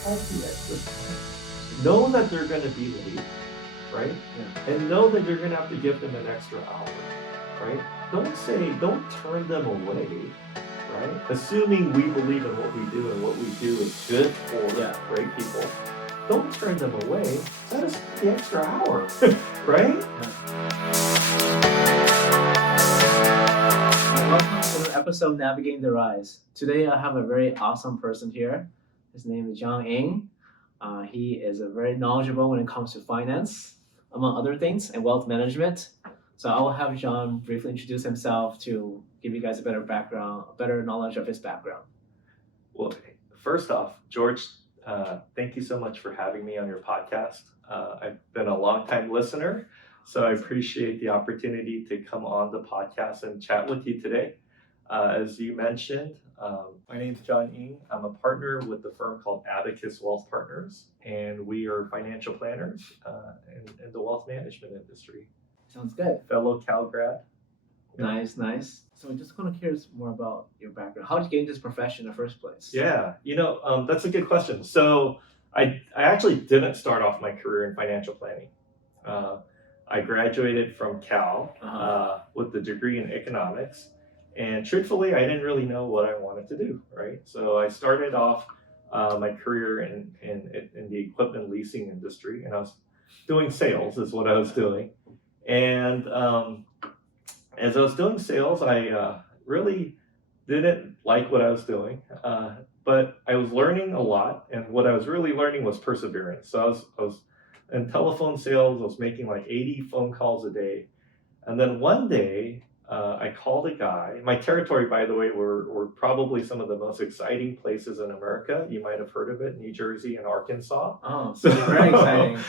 faulty exit. Know that they're going to be late, right? Yeah. And know that you're going to have to give them an extra hour, right? Don't turn them away, right? Assuming we believe in what we do and what we do is good for great people. Don't turn them away. Set us the extra hour, right? Welcome to the episode Navigating the Rise. Today I have a very awesome person here. His name is Eing. He is very knowledgeable when it comes to finance, among other things, and wealth management. So I will have John briefly introduce himself to give you guys a better background, a better knowledge of his background. Well, first off, George, thank you so much for having me on your podcast. I've been a long-time listener, so I appreciate the opportunity to come on the podcast and chat with you today. As you mentioned, my name is John Eing. I'm a partner with the firm called Abacus Wealth Partners, and we are financial planners in the wealth management industry. Sounds good. Fellow Cal grad. Nice. So I'm just kind of curious more about your background. How did you get into this profession in the first place? Yeah, that's a good question. So I actually didn't start off my career in financial planning. I graduated from Cal with a degree in economics. And truthfully, I didn't really know what I wanted to do, right? So I started off my career in the equipment leasing industry, and I was doing sales is what I was doing. And as I was doing sales, I really didn't like what I was doing, but I was learning a lot, and what I was really learning was perseverance. So I was in telephone sales. I was making like 80 phone calls a day, and then one day I called a guy. My territory, by the way, were probably some of the most exciting places in America. You might have heard of it: New Jersey and Arkansas. Oh, so very exciting.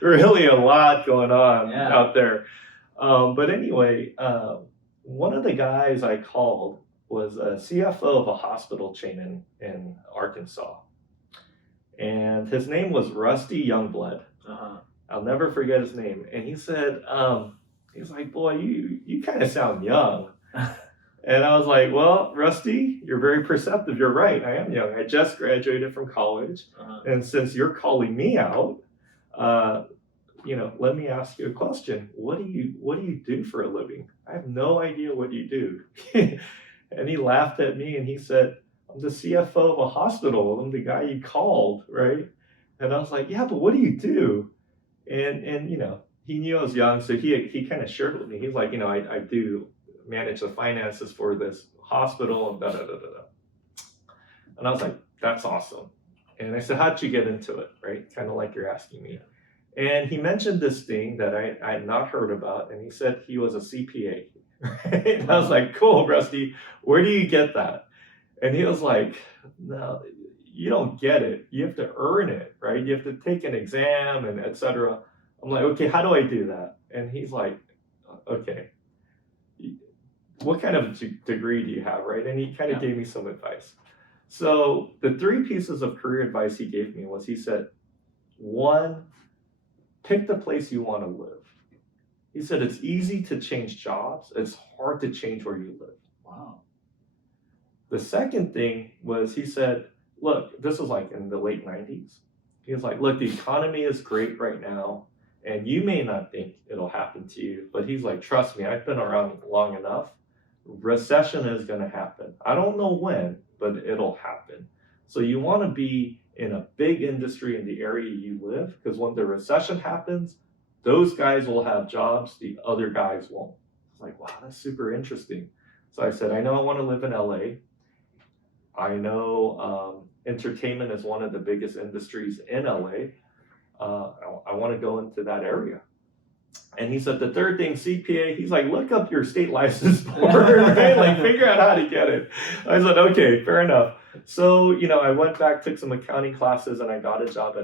Really a lot going on out there. But anyway, one of the guys I called was a CFO of a hospital chain in Arkansas. And his name was Rusty Youngblood. I'll never forget his name. And he said, he's like, boy, you kind of sound young. And I was like, well, Rusty, you're very perceptive. You're right. I am young. I just graduated from college. And since you're calling me out, let me ask you a question. What do you do for a living? I have no idea what you do. And he laughed at me and he said, I'm the CFO of a hospital. I'm the guy you called, right? And I was like, yeah, but what do you do? And he knew I was young, so he kind of shared with me. He's like, I do manage the finances for this hospital and da da da da da. And I was like, that's awesome. And I said, how'd you get into it, right? Kind of like you're asking me. And he mentioned this thing that I had not heard about, and he said he was a CPA. Right? And I was like, cool, Rusty, where do you get that? And he was like, no, you don't get it. You have to earn it, right? You have to take an exam and etc. I'm like, okay, how do I do that? And he's like, okay, what kind of degree do you have, right? And he kind of gave me some advice. So the 3 pieces of career advice he gave me was, he said, 1, pick the place you want to live. He said, it's easy to change jobs. It's hard to change where you live. Wow. The second thing was, he said, look, this was like in the late 90s. He was like, look, the economy is great right now, and you may not think it'll happen to you, but he's like, trust me, I've been around long enough. Recession is going to happen. I don't know when, but it'll happen. So you want to be in a big industry in the area you live, because when the recession happens, those guys will have jobs, the other guys won't. It's like, wow, that's super interesting. So I said, I know I want to live in LA. I know entertainment is one of the biggest industries in LA. I want to go into that area. And he said, the third thing, CPA, he's like, look up your state license board, right? Like, figure out how to get it. I said, okay, fair enough. So, I went back, took some accounting classes, and I got a job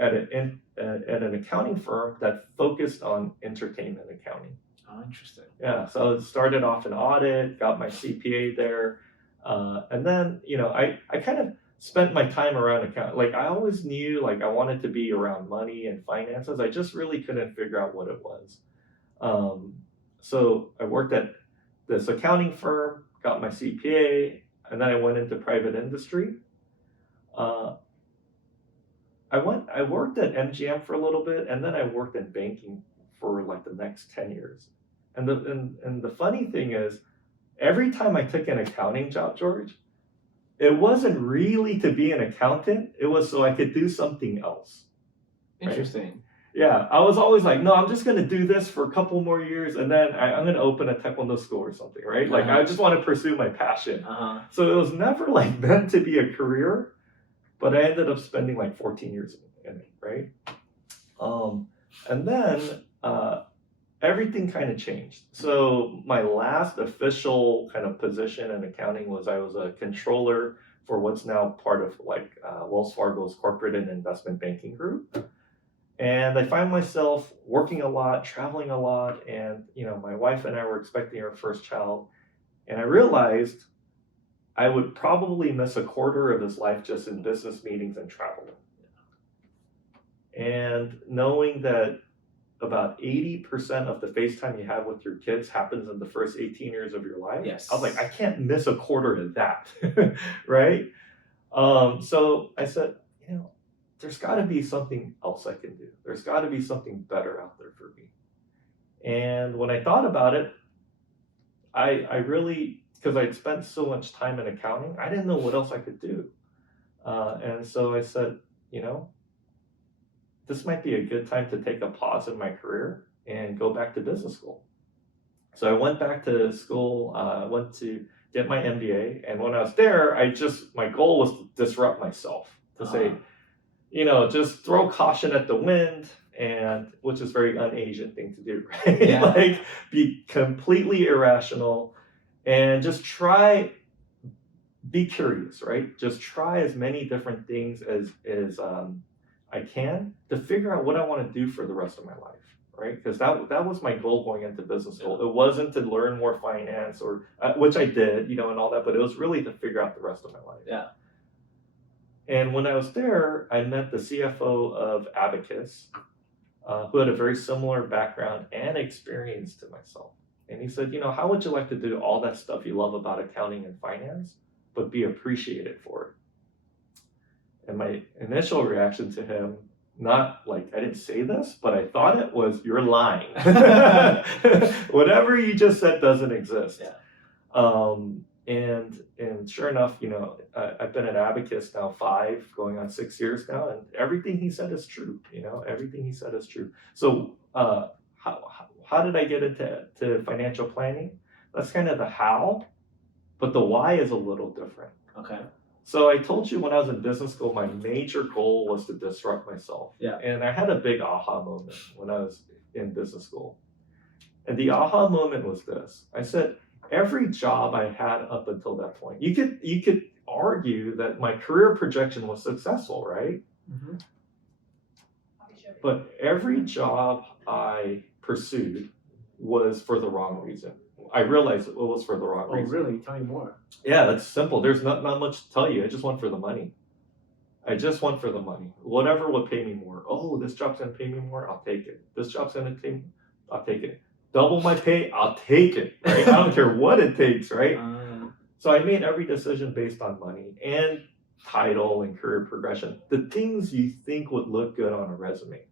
at an accounting firm that focused on entertainment accounting. Oh, interesting. Yeah, so I started off in audit, got my CPA there, and then, I kind of spent my time around account. Like, I always knew, like, I wanted to be around money and finances. I just really couldn't figure out what it was. So I worked at this accounting firm, got my CPA, and then I went into private industry. I worked at MGM for a little bit, and then I worked in banking for like the next 10 years. And the funny thing is, every time I took an accounting job, George, it wasn't really to be an accountant. It was so I could do something else. Right? Interesting. Yeah, I was always like, no, I'm just gonna do this for a couple more years, and then I'm gonna open a taekwondo school or something, right? Like I just want to pursue my passion. So it was never like meant to be a career, but I ended up spending like 14 years in it, right? And then everything kind of changed. So my last official kind of position in accounting was I was a controller for what's now part of like Wells Fargo's corporate and investment banking group. And I find myself working a lot, traveling a lot, and my wife and I were expecting our first child, and I realized I would probably miss a quarter of his life just in business meetings and travel. And knowing that about 80% of the FaceTime you have with your kids happens in the first 18 years of your life. Yes. I was like, I can't miss a quarter of that, right? So I said, there's got to be something else I can do. There's got to be something better out there for me. And when I thought about it, I really, because I'd spent so much time in accounting, I didn't know what else I could do. And so I said, this might be a good time to take a pause in my career and go back to business school. So I went back to school, went to get my MBA. And when I was there, my goal was to disrupt myself, to say, just throw caution at the wind, and which is very un-Asian thing to do, right? Yeah. Like be completely irrational and just be curious, right? Just try as many different things as I can to figure out what I want to do for the rest of my life, right? Because that was my goal going into business school. It wasn't to learn more finance or which I did, and all that, but it was really to figure out the rest of my life. Yeah. And when I was there, I met the CFO of Abacus, who had a very similar background and experience to myself. And he said, how would you like to do all that stuff you love about accounting and finance, but be appreciated for it? And my initial reaction to him, not like I didn't say this, but I thought it was, you're lying. Whatever you just said doesn't exist. Yeah. And sure enough, I've been at Abacus now 5, going on 6 years now, and everything he said is true. Everything he said is true. So how did I get into financial planning? That's kind of the how, but the why is a little different. Okay. So I told you when I was in business school, my major goal was to disrupt myself. Yeah. And I had a big aha moment when I was in business school. And the aha moment was this. I said, every job I had up until that point, you could argue that my career projection was successful, right? Mm-hmm. But every job I pursued was for the wrong reason. I realized it was for the wrong reason. Oh, really? Tell me more. Yeah, that's simple. There's not much to tell you. I just went for the money. Whatever would pay me more. Oh, this job's gonna pay me more. I'll take it. This job's gonna pay me. I'll take it. Double my pay. I'll take it. Right? I don't care what it takes. Right? So I made every decision based on money and title and career progression. The things you think would look good on a resume.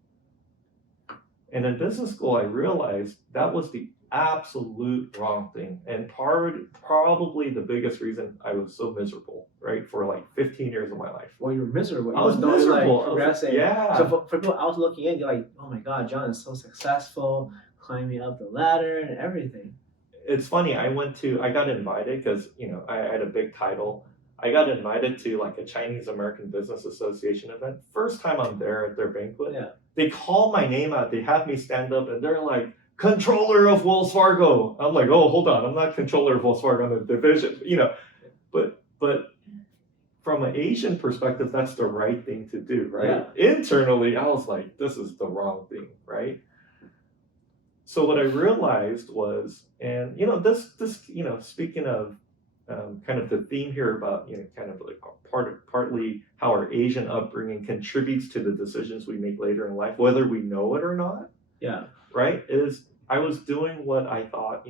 And in business school, I realized that was the absolute wrong thing, and probably the biggest reason I was so miserable, right, for like 15 years of my life. Well, you were miserable. I was miserable. Like progressing. Yeah. So for people out looking in, you're like, oh my God, John is so successful, climbing up the ladder and everything. It's funny. I got invited because I had a big title. I got invited to like a Chinese American Business Association event. First time I'm there at their banquet. Yeah. They call my name out. They have me stand up, and they're like, controller of Wells Fargo. I'm like, oh, hold on, I'm not controller of Wells Fargo, I'm the division, but from an Asian perspective, that's the right thing to do, right? Yeah. Internally, I was like, this is the wrong thing, right? So what I realized was, and this speaking of kind of the theme here about kind of like partly how our Asian upbringing contributes to the decisions we make later in life, whether we know it or not. Yeah. Right? Is I was doing what I thought,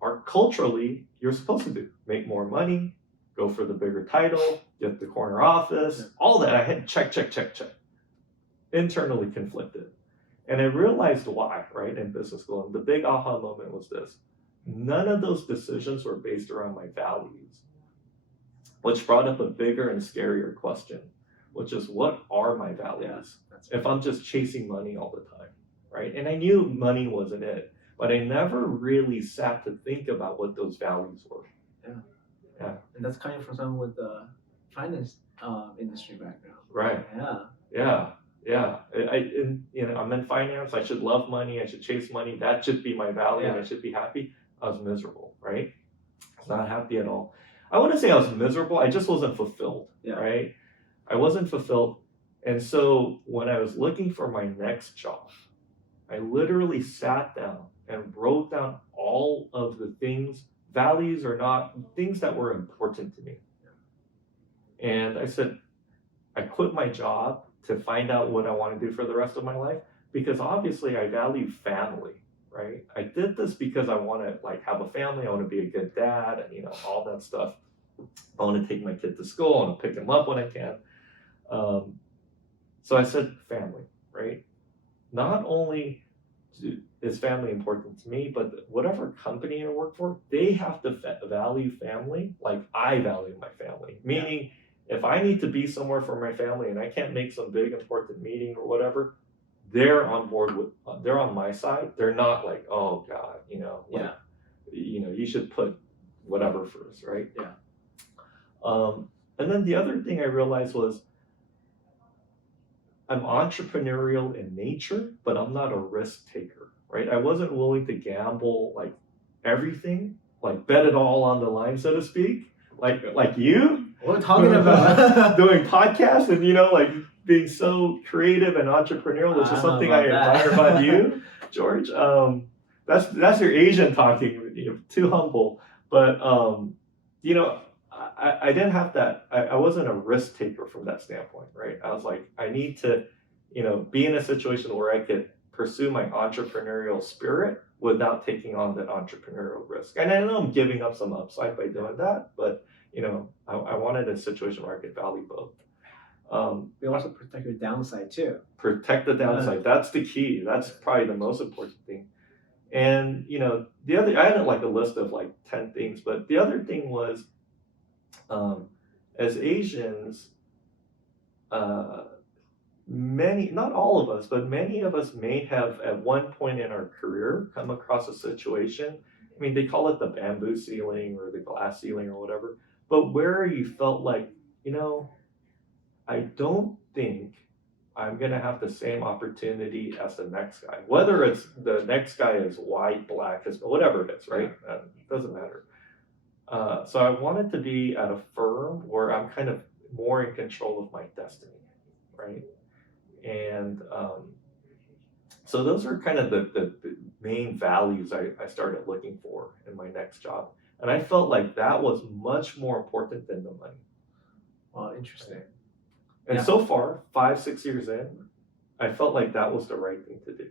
are culturally you're supposed to do. Make more money, go for the bigger title, get the corner office, all that. I had check. internally conflicted. And I realized why, right, in business school. And the big aha moment was this: none of those decisions were based around my values, which brought up a bigger and scarier question, which is, what are my values? If I'm just chasing money all the time, right? And I knew money wasn't it, but I never really sat to think about what those values were. And that's coming from someone with the finance industry background. Right. I'm in finance. I should love money. I should chase money. That should be my value. And I should be happy. I was miserable, right? I was not happy at all. I wouldn't say I was miserable. I just wasn't fulfilled, right? I wasn't fulfilled. And so when I was looking for my next job, I literally sat down and wrote down all of the things, values or not, things that were important to me. And I said, I quit my job to find out what I want to do for the rest of my life, because obviously I value family, right? I did this because I want to have a family. I want to be a good dad, and all that stuff. I want to take my kid to school. I want to pick him up when I can. So I said family, right? Not only is family important to me, but whatever company I work for, they have to value family like I value my family. Meaning, if I need to be somewhere for my family and I can't make some big important meeting or whatever, they're on board with. They're on my side. They're not like, oh God, you should put whatever first, right? And then the other thing I realized was, I'm entrepreneurial in nature, but I'm not a risk taker, right? I wasn't willing to gamble everything, bet it all on the line, so to speak, like you. What are we talking about? Doing podcasts and being so creative and entrepreneurial, which is something I admire about you, George. That's your Asian talking. You're too humble, but I didn't have that. I wasn't a risk taker from that standpoint, right? I was like, I need to, be in a situation where I could pursue my entrepreneurial spirit without taking on that entrepreneurial risk. And I know I'm giving up some upside by doing that, but I wanted a situation where I could value both. You also protect your downside too. Protect the downside. That's the key. That's probably the most important thing. And the other, I had a list of 10 things, but the other thing was, as Asians, many, not all of us, but many of us may have at one point in our career come across a situation. I mean, they call it the bamboo ceiling or the glass ceiling or whatever, but where you felt like, I don't think I'm going to have the same opportunity as the next guy. Whether it's the next guy is white, black, whatever it is, right? It doesn't matter. So I wanted to be at a firm where I'm kind of more in control of my destiny, right? And so those are kind of the main values I started looking for in my next job. And I felt like that was much more important than the money. Well, interesting. And so far, 5-6 years in, I felt like that was the right thing to do.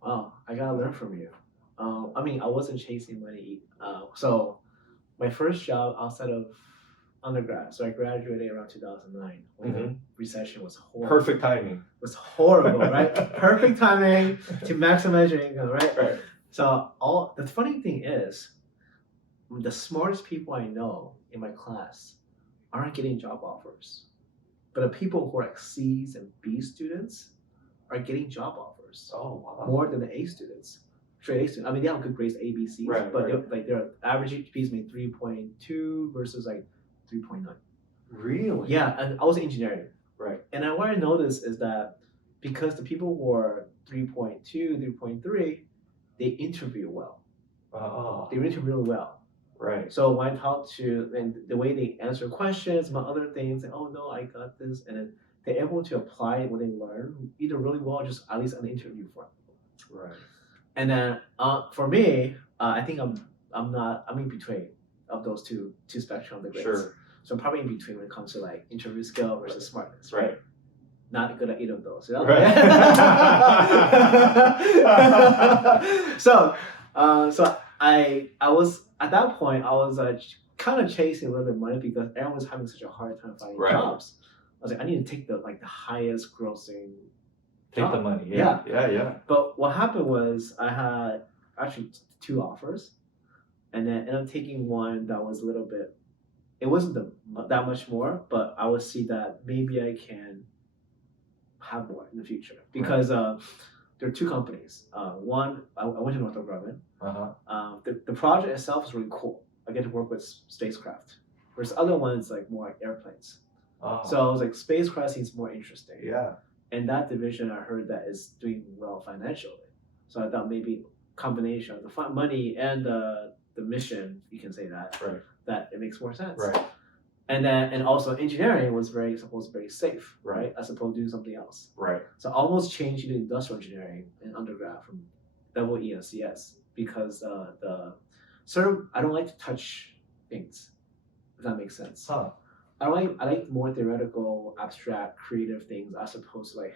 Wow, I gotta learn from you. I wasn't chasing money. So my first job outside of undergrad, so I graduated around 2009 when the recession was horrible. Perfect timing. It was horrible, right? Perfect timing to maximize your income, right? Right. So the funny thing is, the smartest people I know in my class aren't getting job offers. But the people who are C's and B students are getting job offers. Oh, wow. More than the A students. Straight A students. I mean, they have good grades, A, B, C, but their average GPA is 3.2 versus 3.9. Really? Yeah, and I was engineering. Right. And what I noticed is that because the people who are 3.2, 3.3, they interview well. Oh. They interview really well. Right. So when I talk to, and the way they answer questions, among other things, oh no, I got this, and then they're able to apply what they learn either really well, or just at least an interview for it. Right. And then for me, I think I'm in between of those two spectrum of the grades. Sure. So I'm probably in between when it comes to interview skill versus smartness. Right. Not good at either of those. You know? Right. So I was at that point I was kind of chasing a little bit of money because everyone was having such a hard time finding jobs. was like, I need to take the highest grossing Take the job. money. Yeah. But what happened was I had actually two offers, and then ended up taking one that was a little bit. It wasn't that much more, but I would see that maybe I can have more in the future because there are two companies. One, I went to Northrop Grumman. The project itself is really cool. I get to work with spacecraft. Whereas the other one is more like airplanes. So I was like, spacecraft seems more interesting. Yeah. And that division, I heard that is doing well financially. So I thought maybe combination of the money and the mission, you can say that, Right. that it makes more sense. Right. And also engineering was supposed very safe, Right. as opposed to doing something else. Right. So I almost changed to industrial engineering in undergrad from double E and CS because I don't like to touch things, if that makes sense. I like more theoretical, abstract, creative things as opposed to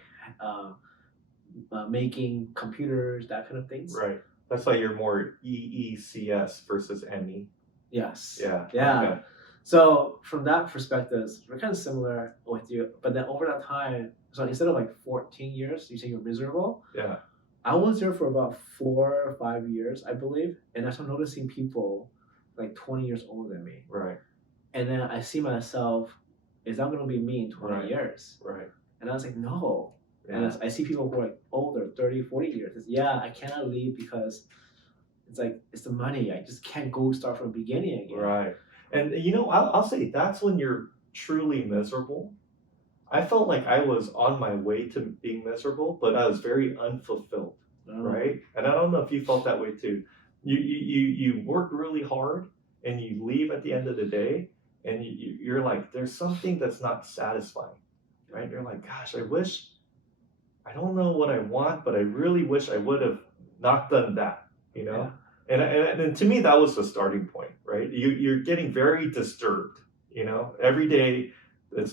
making computers, that kind of things. Right. That's why you're more EECS versus ME. Yes. Yeah. Okay. So from that perspective, we're kind of similar with you. But then over that time, so instead of 14 years, you say you're miserable. Yeah. I was there for about 4 or 5 years, I believe, and I started noticing people 20 years older than me. Right. And then I see myself, is that going to be me in 20 years? Right. And I was like, no. Yeah. And I see people who are older, 30, 40 years. I cannot leave because it's the money. I just can't go start from the beginning again. Right. And I'll say that's when you're truly miserable. I felt like I was on my way to being miserable, but I was very unfulfilled. Right. And I don't know if you felt that way too. You work really hard and you leave at the end of the day and you're like, there's something that's not satisfying. Right. You're like, gosh, I don't know what I want, but I really wish I would have not done that, Yeah. And to me, that was the starting point, right? You're getting very disturbed, every day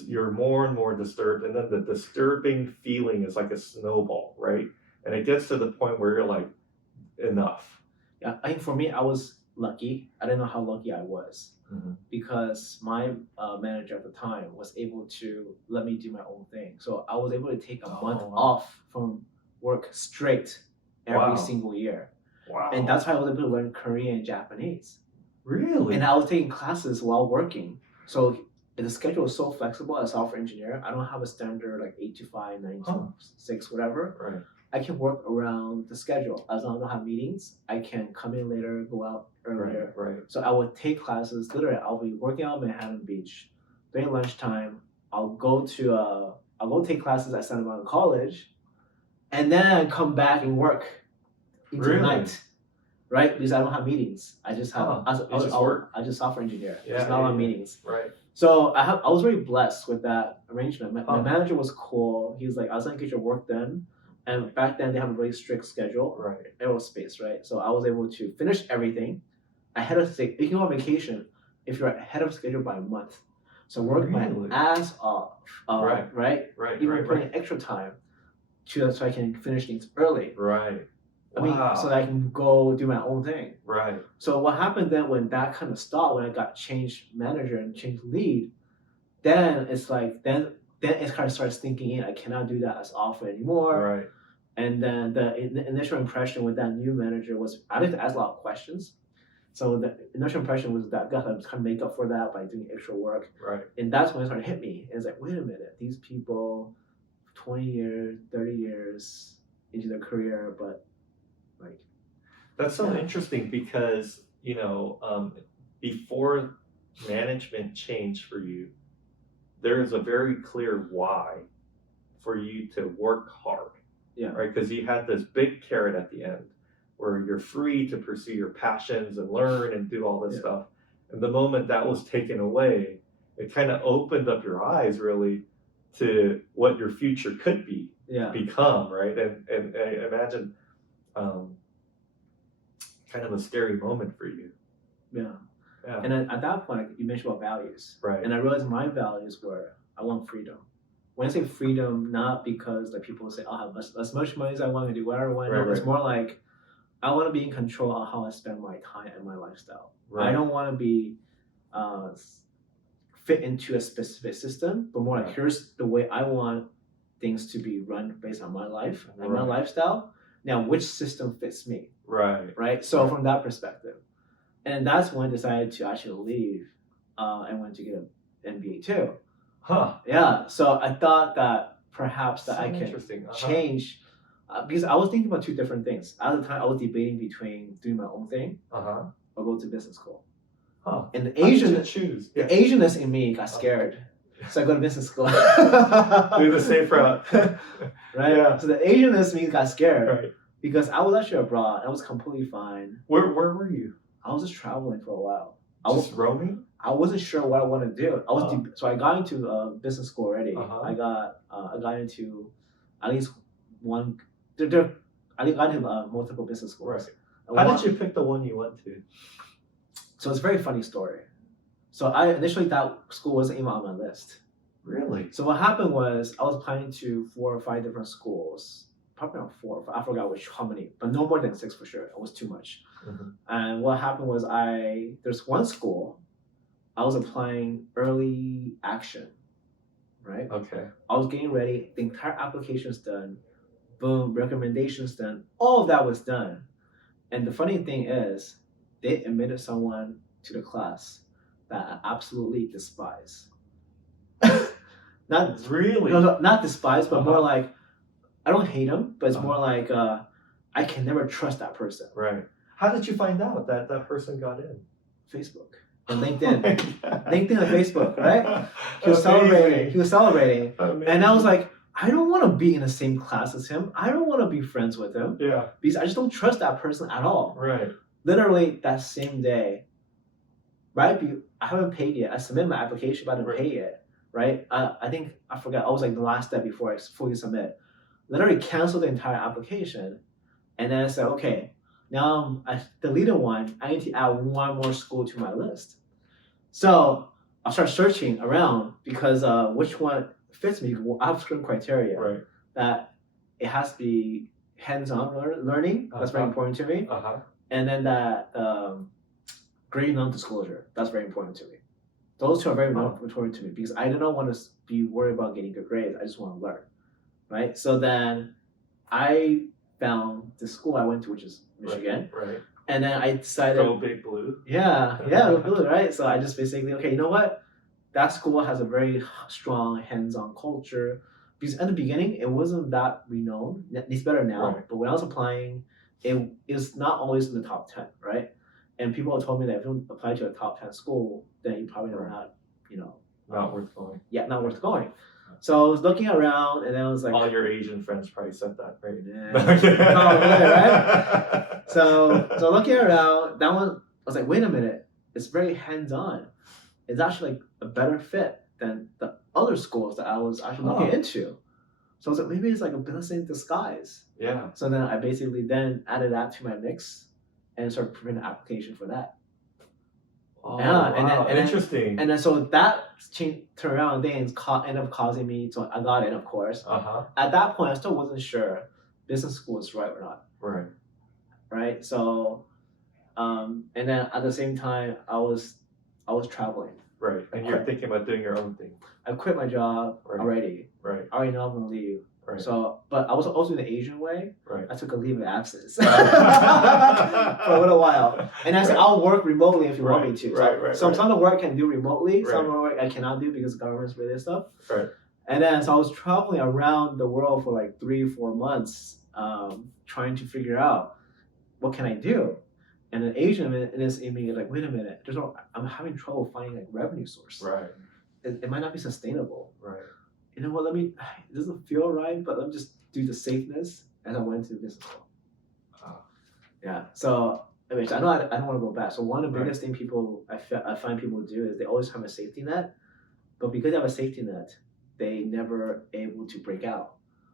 you're more and more disturbed. And then the disturbing feeling is like a snowball, right? And it gets to the point where you're like, enough. Yeah, I think for me, I was lucky. I didn't know how lucky I was because my manager at the time was able to let me do my own thing. So I was able to take a month off from work straight every single year. Wow. And that's how I was able to learn Korean and Japanese. Really? And I was taking classes while working. So the schedule is so flexible as a software engineer. I don't have a standard 8 to 5, 9 to 6, whatever. Right. I can work around the schedule. As long as I don't have meetings, I can come in later, go out earlier. Right. So I would take classes. Literally, I'll be working on Manhattan Beach. During lunchtime, I'll go take classes at Santa Monica College, and then come back and work into the night. Right? Because I don't have meetings. I just have I just software engineer. There's not a lot of meetings. Right. So I was very blessed with that arrangement. My manager was cool. He was like, I was gonna get your work done. And back then they have a very strict schedule. Right. Aerospace, right? So I was able to finish everything ahead of you can go on vacation if you're ahead of schedule by a month. So work my ass off. Right. Even putting extra time so I can finish things early. Right. I mean, so that I can go do my own thing. Right. So what happened then when that kind of stopped, when I got changed manager and changed lead, then it's then it kind of starts thinking in, I cannot do that as often anymore. Right. And then the initial impression with that new manager was I had to ask a lot of questions. So the initial impression was that I got to kind of make up for that by doing extra work. Right. And that's when it started to hit me. It's like, wait a minute, these people, 20 years, 30 years into their career, but that's so interesting because before management changed for you, there is a very clear why for you to work hard. Yeah. Right. Because you had this big carrot at the end where you're free to pursue your passions and learn and do all this stuff. And the moment that was taken away, it kind of opened up your eyes really to what your future could become, right? And I imagine kind of a scary moment for you. Yeah. And at that point, you mentioned about values. Right. And I realized my values were, I want freedom. When I say freedom, not because people say, I'll have as much money as I want to do whatever I want. Right. It's more like, I want to be in control of how I spend my time and my lifestyle. Right. I don't want to be fit into a specific system, but more like Right. here's the way I want things to be run based on my life and my Right. lifestyle. Now, which system fits me, Right. right? So Right. from that perspective, and that's when I decided to actually leave and went to get an MBA too. Huh. Yeah, so I thought that perhaps that So I can interesting. change because I was thinking about two different things. At the time, I was debating between doing my own thing or go to business school. Huh. And the How did you Asian, choose? the Asianness in me got scared, so I go to business school. Do the safe route. Right. Yeah. So the Asianness in me got scared Right. because I was actually abroad. I was completely fine. Where were you? I was just traveling for a while. Just roaming? I wasn't sure what I wanted to do. I was Uh-huh. so I got into business school already. Uh-huh. I got into at least one. I got into multiple business schools. Right. And How one- did you pick the one you went to? So it's a very funny story. So I initially that school wasn't even on my list. Really? So what happened was I was applying to 4 or 5 different schools, probably around 4 or 5, I forgot how many, but no more than 6 for sure. It was too much. Mm-hmm. And what happened was there's one school I was applying early action, right? Okay. I was getting ready, the entire application's done, boom, recommendations done, all of that was done. And the funny thing is, they admitted someone to the class that I absolutely despise. Not Really? no, not despise, but more Uh-huh. like I don't hate him, but it's Uh-huh. more like I can never trust that person. Right. How did you find out that that person got in? Facebook and LinkedIn. Oh my God. LinkedIn and Facebook, right? He was Amazing. celebrating. He was celebrating. Amazing. And I was like, I don't want to be in the same class as him. I don't want to be friends with him Yeah. because I just don't trust that person at all. Right. Literally that same day, right? I haven't paid yet. I submitted my application, but I didn't pay yet, right? I think, I forgot. I was like the last step before I fully submit. Literally canceled the entire application. And then I said, okay, now I deleted one. I need to add one more school to my list. So I'll start searching around because which one fits me. I have certain criteria Right. that it has to be hands-on learning. That's very Uh-huh. important to me. Uh-huh. And then that grade non-disclosure. That's very important to me. Those two are very important to me because I do not want to be worried about getting good grades. I just want to learn, right? So then I found the school I went to, which is Michigan. Right. And then I decided, Go Big Blue. yeah, really, right? So I just basically, okay, you know what? That school has a very strong hands-on culture. Because at the beginning, it wasn't that renowned. It's better now. Right. But when I was applying, it is not always in the top 10, right? And people told me that if you apply to a top 10 school, then you probably are not, Not worth going. not worth going. So I was looking around, and then I was like, All your Asian friends probably said that, right? right? So looking around, that one, I was like, wait a minute, it's very hands-on. It's actually like a better fit than the other schools that I was actually looking into. So I was like, maybe it's like a blessing in disguise. Yeah. So then I basically then added that to my mix and started preparing an application for that. Oh, Yeah, and wow. then- Interesting. And then so that turned around things ended up causing me, so I got in, of course. Uh-huh. At that point, I still wasn't sure business school was right or not. Right. Right. So, and then at the same time, I was traveling. Right. And you're thinking about doing your own thing. I quit my job Right. already. Right. I already know I'm gonna leave. Right. So, but I was also in the Asian way. Right. I took a leave of absence for a little while, and I said I'll work remotely if you want me to. So some of the work I can do remotely. Some of the work I cannot do because government's related stuff. Right. And then so I was traveling around the world for like 3-4 months, trying to figure out what can I do. And an Asian is in me like, wait a minute, I'm having trouble finding like revenue source. Right. It might not be sustainable. Right. You know what? It doesn't feel right, but let me just do the safeness. And I went to business school. Oh. Yeah. So I mean, I know I don't want to go back. So one of the biggest thing I find people do is they always have a safety net, but because they have a safety net, they never able to break out.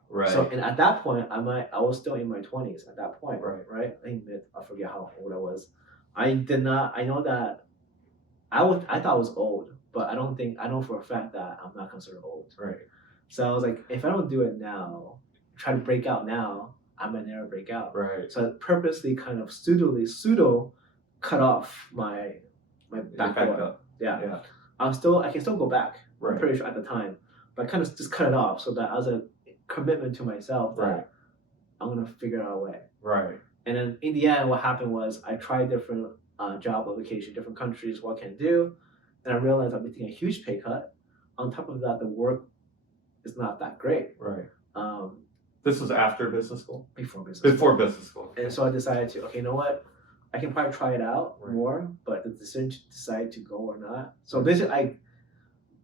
Right. So and at that point, I was still in my 20s at that point. Right. I forget how old I was. I know that I thought I was old, but I know for a fact that I'm not considered old. Right. So I was like, if I don't do it now, try to break out now, I might never break out. Right. So I purposely kind of pseudo cut off my back door. Yeah. I can still go back. I'm pretty sure at the time, but I kind of just cut it off so that as a commitment to myself that I'm gonna figure out a way. Right. And then in the end, what happened was I tried different job applications, different countries, what can I do, and I realized I'm taking a huge pay cut. On top of that, the work is not that great. Right. Um, This was after business school? Before business Before business school. And so I decided to, okay, you know what? I can probably try it out more, but the decision to decide to go or not. So basically,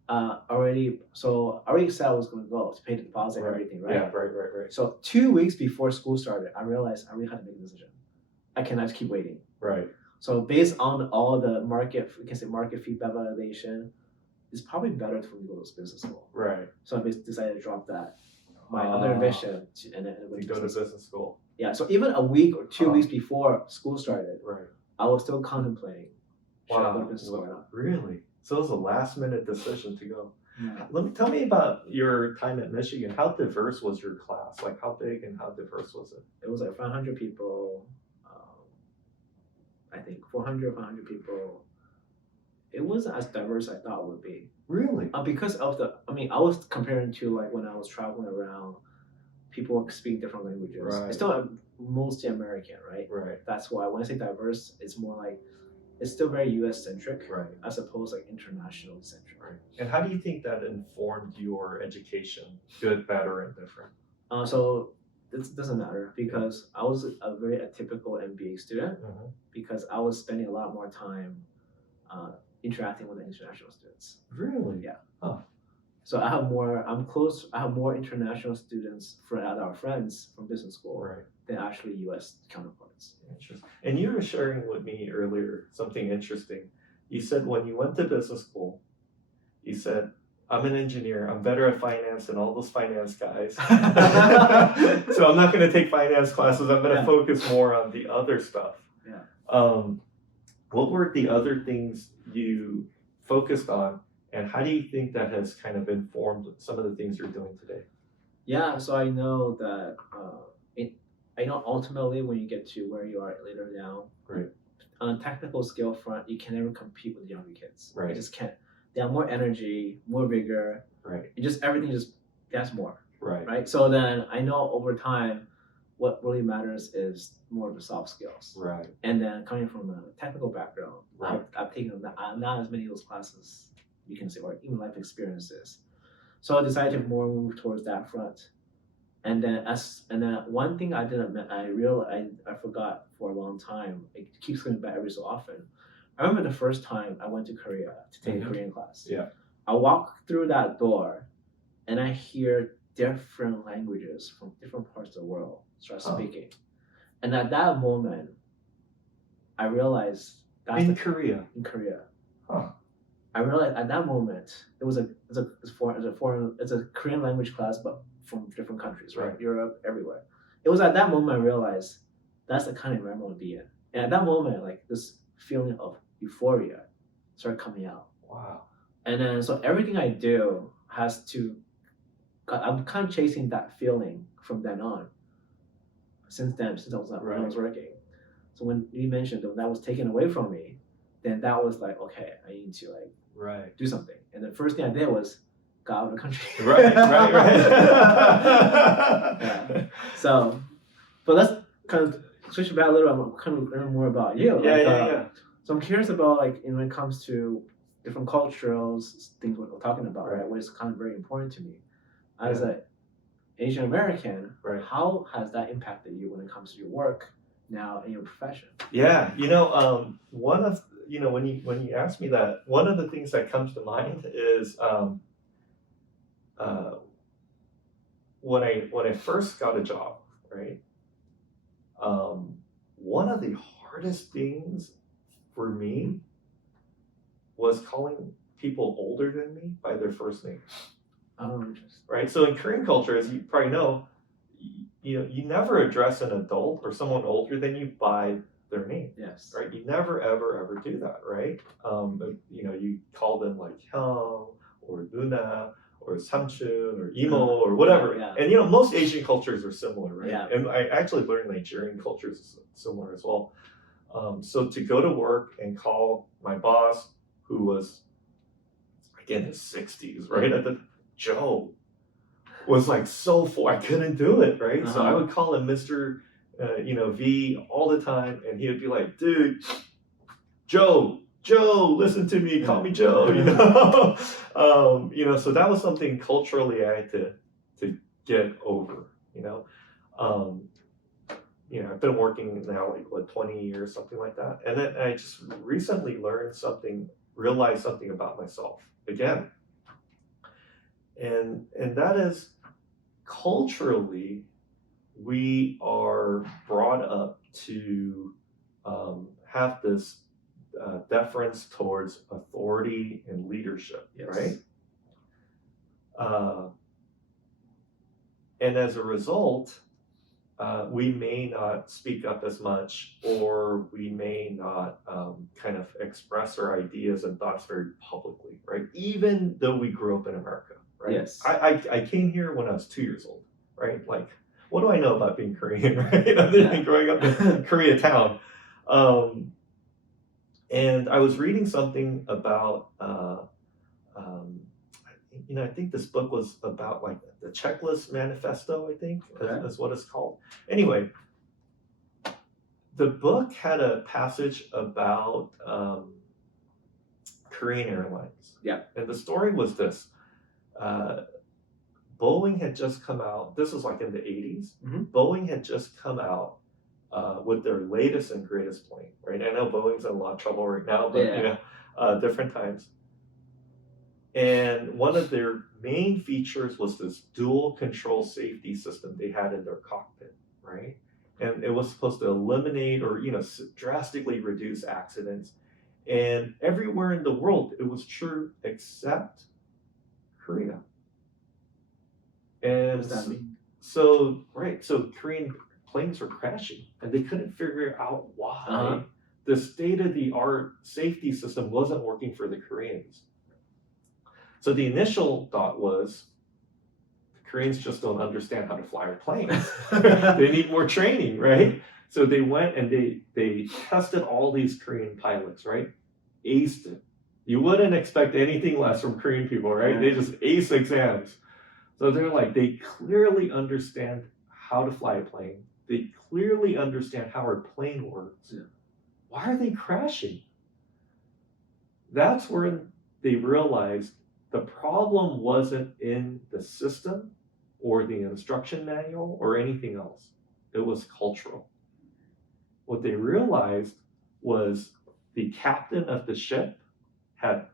I already said I was going to go to pay the deposit and everything, right? Yeah, right. So 2 weeks before school started, I realized I really had to make a decision. I cannot just keep waiting. Right. So based on all the market feedback validation, it's probably better for me to go to business school. Right. So I decided to drop that. My other ambition and go to business school. Yeah, so even a week or 2 weeks before school started, I was still contemplating should I go to business school or not. Really? So it was a last minute decision to go. Yeah. Tell me about your time at Michigan. How diverse was your class? Like how big and how diverse was it? It was like 500 people. I think 400, 500 people. It wasn't as diverse as I thought it would be. Really? Because of I was comparing to like when I was traveling around, people speak different languages. Right. It's still mostly American, right? Right. That's why when I say diverse, it's more like it's still very U.S. centric, Right. as opposed to like international centric. Right. And how do you think that informed your education, good, bad, or indifferent? So it doesn't matter because I was a very atypical MBA student because I was spending a lot more time interacting with the international students. Really? Yeah. Huh. So I have more international students that are friends from business school than actually U.S. counterparts. Interesting. And you were sharing with me earlier something interesting. You said when you went to business school, you said, I'm an engineer, I'm better at finance than all those finance guys. So I'm not going to take finance classes, I'm going to focus more on the other stuff. Yeah. What were the other things you focused on, and how do you think that has kind of informed some of the things you're doing today? Yeah, so I know that I know ultimately when you get to where you are later down, on a technical skill front, you can never compete with younger kids. Right. You just can't. They have more energy, more vigor. Right. And just everything just gets more. Right. Right. So then I know over time, what really matters is more of the soft skills. Right. And then coming from a technical background, I've taken not as many of those classes, you can say, or even life experiences. So I decided to more move towards that front. And then one thing I forgot for a long time, it keeps coming back every so often. I remember the first time I went to Korea to take a Korean class. Yeah. I walk through that door and I hear different languages from different parts of the world start speaking. And at that moment, I realized that's in Korea. In Korea. Huh. I realized at that moment it's a Korean language class, but from different countries, right? Europe, everywhere. It was at that moment I realized that's the kind of environment I want to be in. And at that moment, like this feeling of euphoria started coming out. Wow. And then so everything I do I'm kind of chasing that feeling from then on. Since I was when I was working. So when you mentioned that was taken away from me, then that was like, okay, I need to do something. And the first thing I did was go out of the country. Right. Yeah. So, but let's kind of switch back a little. I'm kind of learning more about you. Yeah. So I'm curious about when it comes to different cultural things we're talking about, right? Which is kind of very important to me. As an Asian American, how has that impacted you when it comes to your work now in your profession? Yeah, one of when you ask me that, one of the things that comes to mind is when I first got a job, right? One of the hardest things for me was calling people older than me by their first name. Oh, interesting. Right. So in Korean culture, as you probably know, you never address an adult or someone older than you by their name. Yes. Right. You never ever do that. Right. You call them like Hyung or Nuna or Samchun or Imo or whatever. Yeah. And most Asian cultures are similar, right? Yeah. And I actually learned Nigerian cultures is similar as well. So to go to work and call my boss, who was like in his 60s, right? Joe was like so full, I couldn't do it, right? So I would call him Mr. V all the time, and he would be like, dude, Joe, listen to me, call me Joe, so that was something culturally I had to get over, I've been working now like 20 years, something like that. And then I just recently realized something about myself again. And that is, culturally, we are brought up to have this deference towards authority and leadership, Yes. right? And as a result, we may not speak up as much, or we may not kind of express our ideas and thoughts very publicly, right? Even though we grew up in America, right? Yes. I came here when I was 2 years old, right? Like, what do I know about being Korean, right? Other than growing up in Koreatown. And I was reading something about, I think this book was about like the checklist manifesto, I think, is what it's called. Anyway, the book had a passage about Korean Airlines. Yeah. And the story was this. Boeing had just come out, this was like in the 80s. Mm-hmm. Boeing had just come out with their latest and greatest plane, right? I know Boeing's in a lot of trouble right now, but different times. And one of their main features was this dual control safety system they had in their cockpit, right? And it was supposed to eliminate or, drastically reduce accidents. And everywhere in the world, it was true except Korea. And what does that mean? So Korean planes were crashing, and they couldn't figure out why the state-of-the-art safety system wasn't working for the Koreans. So the initial thought was, the Koreans just don't understand how to fly planes. They need more training, right? So they went and they tested all these Korean pilots, right? Aced it. You wouldn't expect anything less from Korean people, right? They just ace exams. So they're like, they clearly understand how to fly a plane. They clearly understand how our plane works. Yeah. Why are they crashing? That's where they realized the problem wasn't in the system or the instruction manual or anything else. It was cultural. What they realized was the captain of the ship had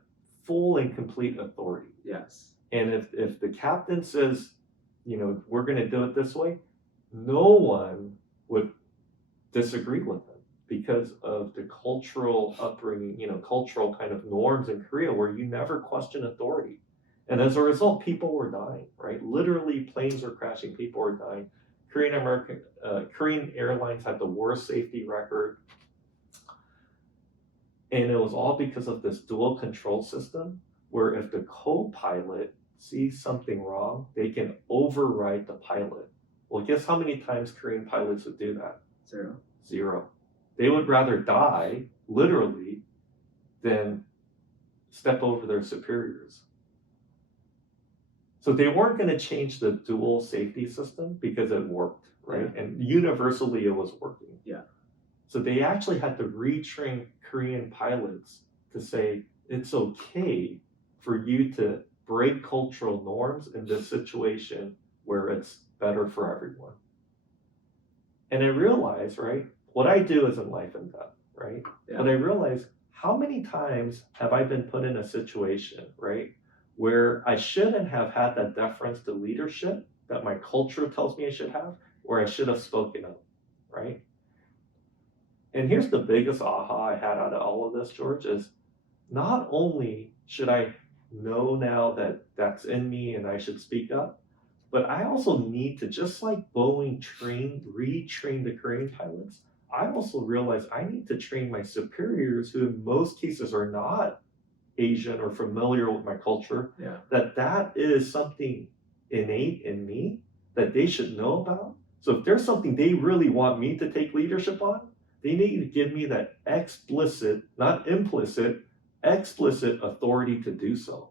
full and complete authority. Yes. And if the captain says, we're going to do it this way, no one would disagree with them because of the cultural upbringing, cultural kind of norms in Korea where you never question authority. And as a result, people were dying, right? Literally, planes were crashing, people were dying. Korean Airlines had the worst safety record. And it was all because of this dual control system where if the co-pilot sees something wrong, they can override the pilot. Well, guess how many times Korean pilots would do that? Zero. They would rather die, literally, than step over their superiors. So they weren't going to change the dual safety system because it worked, right? Yeah. And universally it was working. Yeah. So they actually had to retrain Korean pilots to say, it's okay for you to break cultural norms in this situation where it's better for everyone. And I realized, right, what I do is in life and death, right? Yeah. But I realized, how many times have I been put in a situation, right, where I shouldn't have had that deference to leadership that my culture tells me I should have, or I should have spoken up, right? And here's the biggest aha I had out of all of this, George, is not only should I know now that that's in me and I should speak up, but I also need to, just like Boeing retrain the Korean pilots, I also realize I need to train my superiors, who in most cases are not Asian or familiar with my culture, that is something innate in me that they should know about. So if there's something they really want me to take leadership on, they need to give me that explicit, not implicit, explicit authority to do so.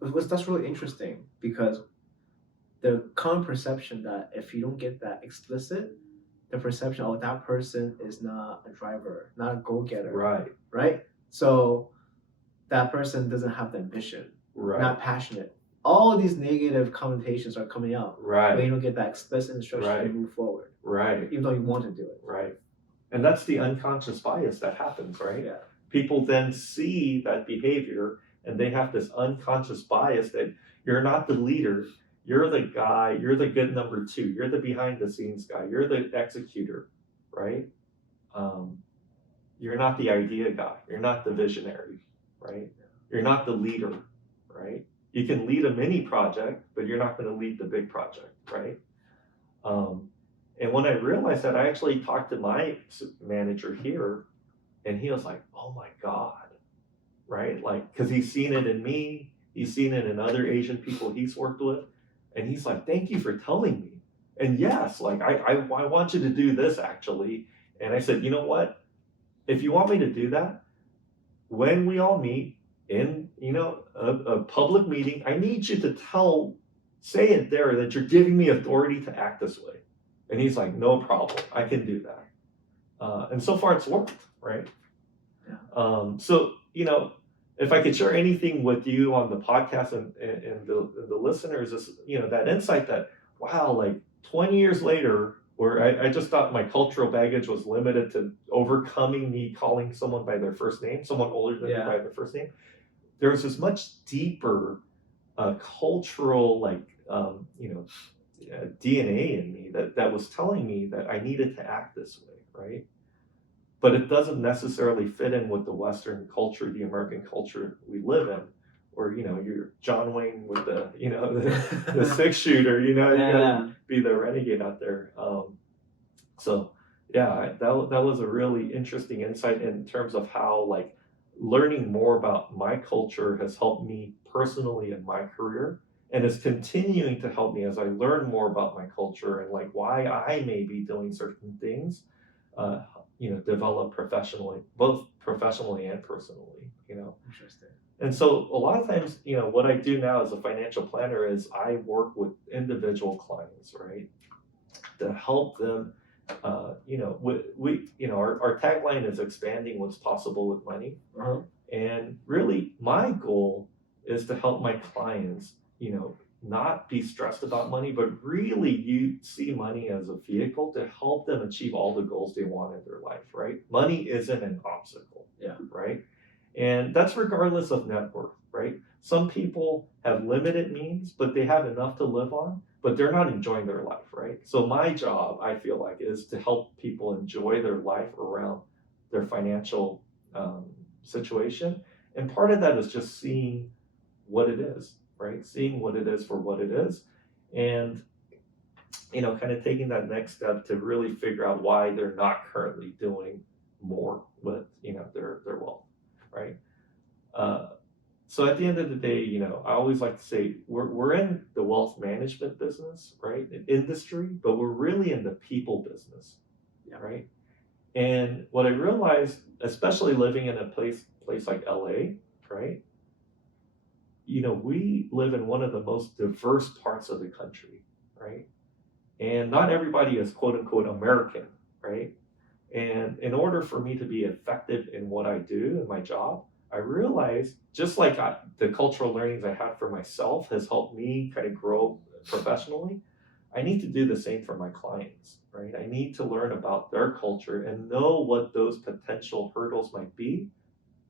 that's really interesting because the common perception that if you don't get that explicit, the perception of that person is not a driver, not a go-getter, Right. right? So that person doesn't have the ambition, Right. not passionate. All of these negative connotations are coming out when you Right. don't get that explicit instruction Right. to move forward, Right. even though you want to do it. Right. And that's the unconscious bias that happens, right? Yeah. People then see that behavior and they have this unconscious bias that you're not the leader, you're the guy, you're the good number two, you're the behind the scenes guy, you're the executor, right? You're not the idea guy, you're not the visionary, right? You're not the leader, right? You can lead a mini project, but you're not going to lead the big project, right? And when I realized that, I actually talked to my manager here, and he was like, "Oh my God," right? Like, because he's seen it in me, he's seen it in other Asian people he's worked with, and he's like, "Thank you for telling me." And yes, like I want you to do this actually. And I said, you know what? If you want me to do that, when we all meet in a public meeting, I need you to say it there that you're giving me authority to act this way. And he's like, no problem, I can do that. And so far it's worked, right? Yeah. So, if I could share anything with you on the podcast and the listeners is, that insight that, wow, like 20 years later, where I just thought my cultural baggage was limited to overcoming me calling someone by their first name, someone older than me by their first name. There's this much deeper cultural, DNA in me that was telling me that I needed to act this way, right? But it doesn't necessarily fit in with the Western culture, the American culture we live in, where you're John Wayne with the the 6-shooter, you gotta be the renegade out there. So yeah, that was a really interesting insight in terms of how like learning more about my culture has helped me personally in my career, and is continuing to help me as I learn more about my culture and like why I may be doing certain things. Develop professionally, both professionally and personally. Interesting. And so a lot of times, what I do now as a financial planner is I work with individual clients, right, to help them. Our tagline is expanding what's possible with money. Uh-huh. And really, my goal is to help my clients, not be stressed about money, but really you see money as a vehicle to help them achieve all the goals they want in their life, right? Money isn't an obstacle, right? And that's regardless of net worth, right? Some people have limited means, but they have enough to live on, but they're not enjoying their life, right? So my job, I feel like, is to help people enjoy their life around their financial situation. And part of that is just seeing what it is, right? Seeing what it is for what it is, and kind of taking that next step to really figure out why they're not currently doing more with their wealth, right? So at the end of the day, I always like to say we're in the wealth management business, right? An industry, but we're really in the people business, right? And what I realized, especially living in a place like LA, right? We live in one of the most diverse parts of the country, right? And not everybody is quote unquote American, right? And in order for me to be effective in what I do in my job, I realized just like the cultural learnings I had for myself has helped me kind of grow professionally, I need to do the same for my clients, right? I need to learn about their culture and know what those potential hurdles might be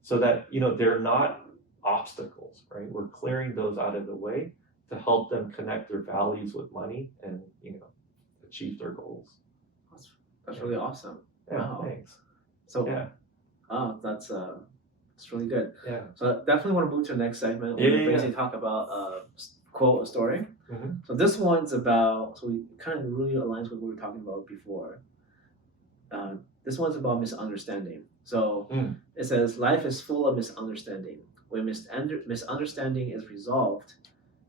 so that, they're not obstacles, right? We're clearing those out of the way to help them connect their values with money and, achieve their goals. That's really awesome. Yeah, wow. Thanks. So, that's really good. Yeah. So I definitely want to move to the next segment. We basically talk about quote a story. Mm-hmm. So this one's about. So we kind of really aligns with what we were talking about before. This one's about misunderstanding. So it says life is full of misunderstanding. When misunderstanding is resolved,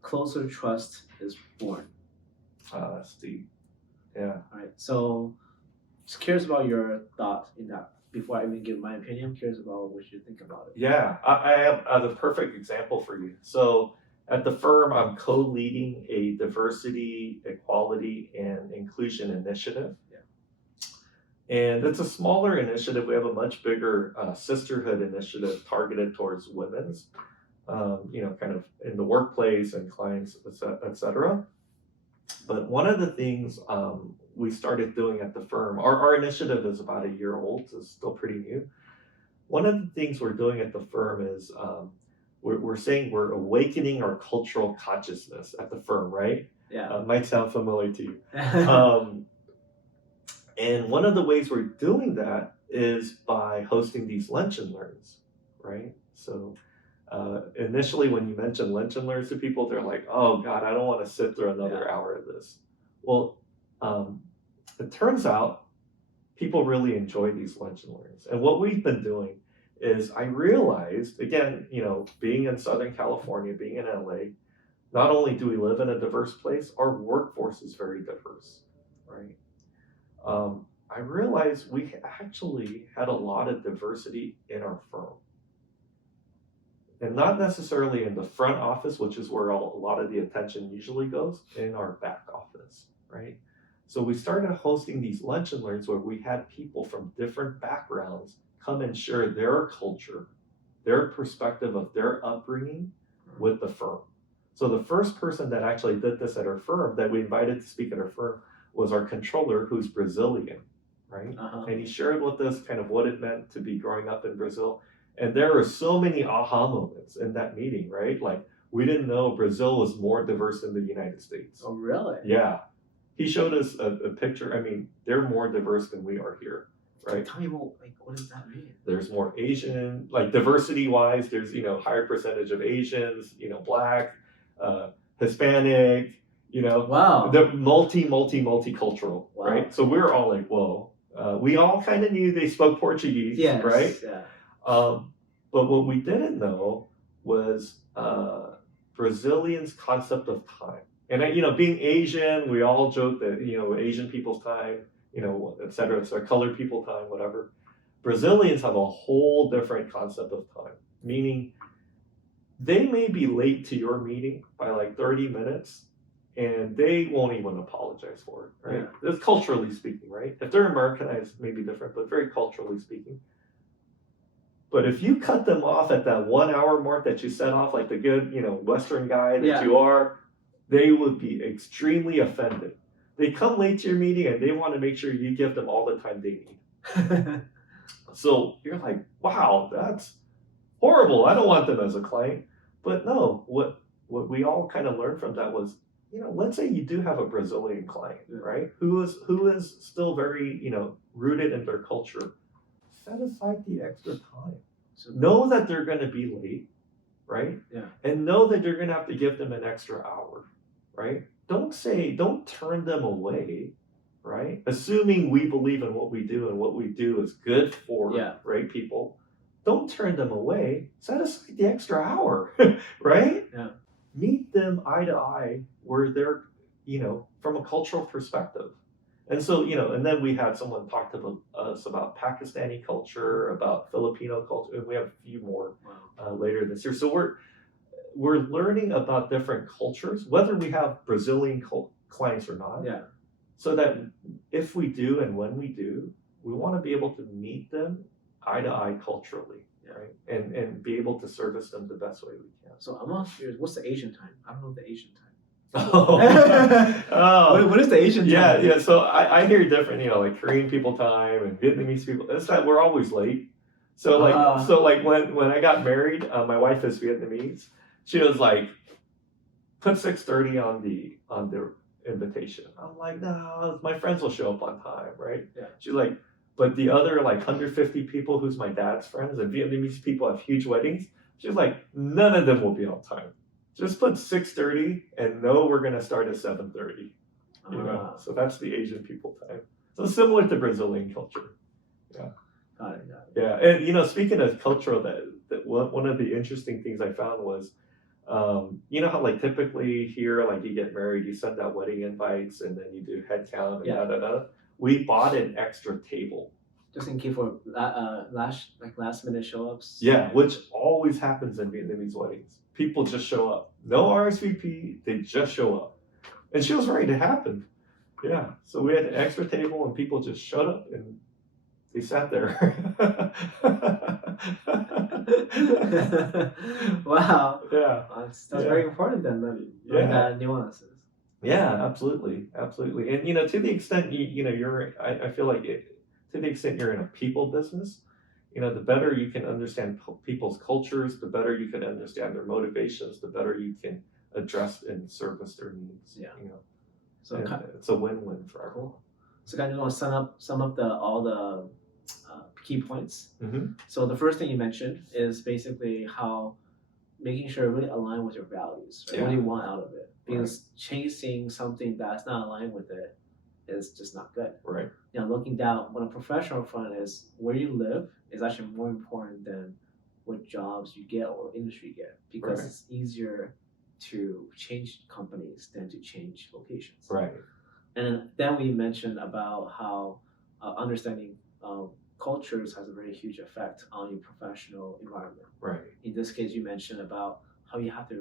closer trust is born. That's deep. Yeah. All right. So, just curious about your thought in that. Before I even give my opinion, I'm curious about what you think about it. Yeah, I have the perfect example for you. So, At the firm, I'm co-leading a diversity, equality, and inclusion initiative. And it's a smaller initiative. We have a much bigger sisterhood initiative targeted towards women's, kind of in the workplace and clients, et cetera. But one of the things we started doing at the firm, our initiative is about a year old, so it's still pretty new. One of the things we're doing at the firm is we're saying we're awakening our cultural consciousness at the firm, right? Yeah. Might sound familiar to you. And one of the ways we're doing that is by hosting these lunch and learns, right? So initially, when you mention lunch and learns to people, they're like, oh God, I don't want to sit through another hour of this. Well, it turns out people really enjoy these lunch and learns. And what we've been doing is I realized, again, being in Southern California, being in LA, not only do we live in a diverse place, our workforce is very diverse, right? I realized we actually had a lot of diversity in our firm. And not necessarily in the front office, which is where a lot of the attention usually goes, in our back office, right? So we started hosting these lunch and learns where we had people from different backgrounds come and share their culture, their perspective of their upbringing with the firm. So the first person that actually did this at our firm, that we invited to speak at our firm, was our controller, who's Brazilian, right? And he shared with us kind of what it meant to be growing up in Brazil. And there were so many aha moments in that meeting, right? Like, we didn't know Brazil was more diverse than the United States. Oh, really? Yeah. He showed us a picture. I mean, they're more diverse than we are here, right? Tell me more, what does that mean? There's more Asian, diversity-wise, there's, higher percentage of Asians, Black, Hispanic, Wow. the multicultural, Wow. right? So we're all like, whoa. We all kind of knew they spoke Portuguese, Yes, right? Yeah. But what we didn't know was Brazilians' concept of time. And being Asian, we all joke that Asian people's time, et cetera, colored people time, whatever. Brazilians have a whole different concept of time, meaning they may be late to your meeting by 30 minutes, and they won't even apologize for it, right? Yeah. That's culturally speaking, right? If they're Americanized, maybe different, but very culturally speaking. But if you cut them off at that 1 hour mark that you set off, like the good, Western guy that you are, they would be extremely offended. They come late to your meeting and they want to make sure you give them all the time they need. So you're like, wow, that's horrible. I don't want them as a client. But no, what we all kind of learned from that was, let's say you do have a Brazilian client, right? Who is still very, rooted in their culture. Set aside the extra time. So know that they're going to be late, right? Yeah. And know that you're going to have to give them an extra hour, right? Don't turn them away, right? Assuming we believe in what we do and what we do is good for right people. Don't turn them away. Set aside the extra hour, right? Yeah. Meet them eye to eye where they're, from a cultural perspective. And so, and then we had someone talk to us about Pakistani culture, about Filipino culture, and we have a few more later this year. So we're learning about different cultures, whether we have Brazilian clients or not. Yeah. So that if we do and when we do, we want to be able to meet them eye to eye culturally, right? And be able to service them the best way we can. So I'm not sure, what's the Asian time? I don't know the Asian time. Oh. What is the Asian time? Yeah. So I hear different, like Korean people time and Vietnamese people. It's that we're always late. So when I got married, my wife is Vietnamese. She was like, put 6:30 on the invitation. I'm like, no, my friends will show up on time, right? Yeah. She's like, but the other 150 people who's my dad's friends and Vietnamese people have huge weddings. She's like, none of them will be on time. Just put 6:30 and know we're going to start at 7:30. So that's the Asian people time. So similar to Brazilian culture. Yeah. Got it. Yeah. And, speaking of cultural, that one of the interesting things I found was, how typically here, you get married, you send out wedding invites and then you do head count and We bought an extra table. Just in case for last minute show ups. Yeah, which always happens in Vietnamese weddings. people just show up. No RSVP, they just show up. And she was ready to happen. Yeah. So we had an extra table and people just showed up and they sat there. Wow. Yeah. That's Yeah. very important then, learning that nuances. Yeah, absolutely. Absolutely. And, to the extent I feel like to the extent you're in a people business, the better you can understand people's cultures, the better you can understand their motivations, the better you can address and service their needs. Yeah. So it's a win-win for everyone. So kind of want to sum up all the key points. Mm-hmm. So the first thing you mentioned is basically how making sure it really align with your values. Right? Yeah. What do you want out of it? Because chasing something that's not aligned with it is just not good. Right. Looking down on a professional front is where you live is actually more important than what jobs you get or industry you get, because it's easier to change companies than to change locations. Right. And then we mentioned about how understanding cultures has a very huge effect on your professional environment. Right. In this case, you mentioned about how you have to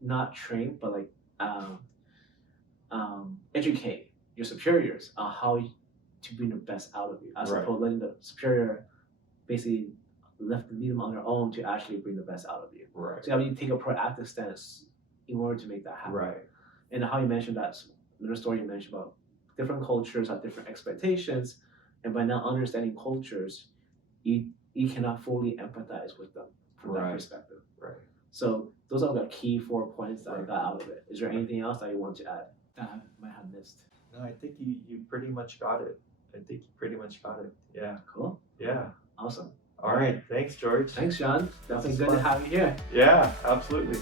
not train, but like educate your superiors on how to bring the best out of you, as opposed to letting the superior basically leave them on their own to actually bring the best out of you. Right. So you have to take a proactive stance in order to make that happen. Right. And how you mentioned that little story you mentioned about different cultures have different expectations, and by not understanding cultures, you cannot fully empathize with them from that perspective. Right. So those are the key 4 points that I got out of it. Is there anything else that you want to add that I might have missed? No, I think you pretty much got it. Yeah. Cool. Yeah. Awesome. All right. Thanks, George. Thanks, John. Definitely This good is to have you here. Yeah, absolutely.